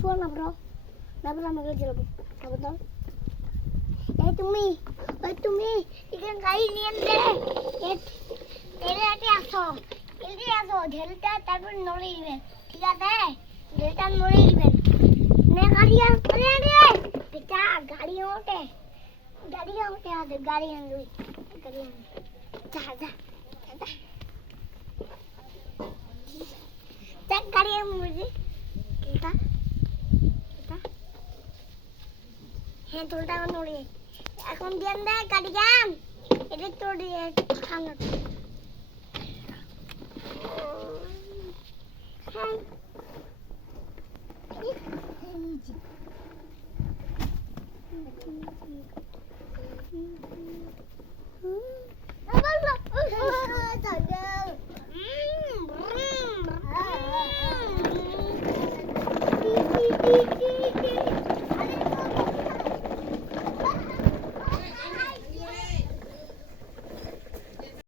শোন না ব্রো না ব্রো আমাকে জ্বালাবো খাবো দাও এই তুমি এখানে গাড়ি নিয়ে দে এলাকে আসো ঢেলটা তারপর নড়ে দিবেন ঠিক আছে ঢেলটা নড়ে দিবেন নে গাড়ি আর করে রে বেটা গাড়ি ওঠে আছে গাড়ি আনবি যা দেখ গাড়ি মুজি এটা হ্যাঁ তোলটা নড়ে এখন দিন দে গাড়ি যান এটা তোর খানা Beep, beep, beep.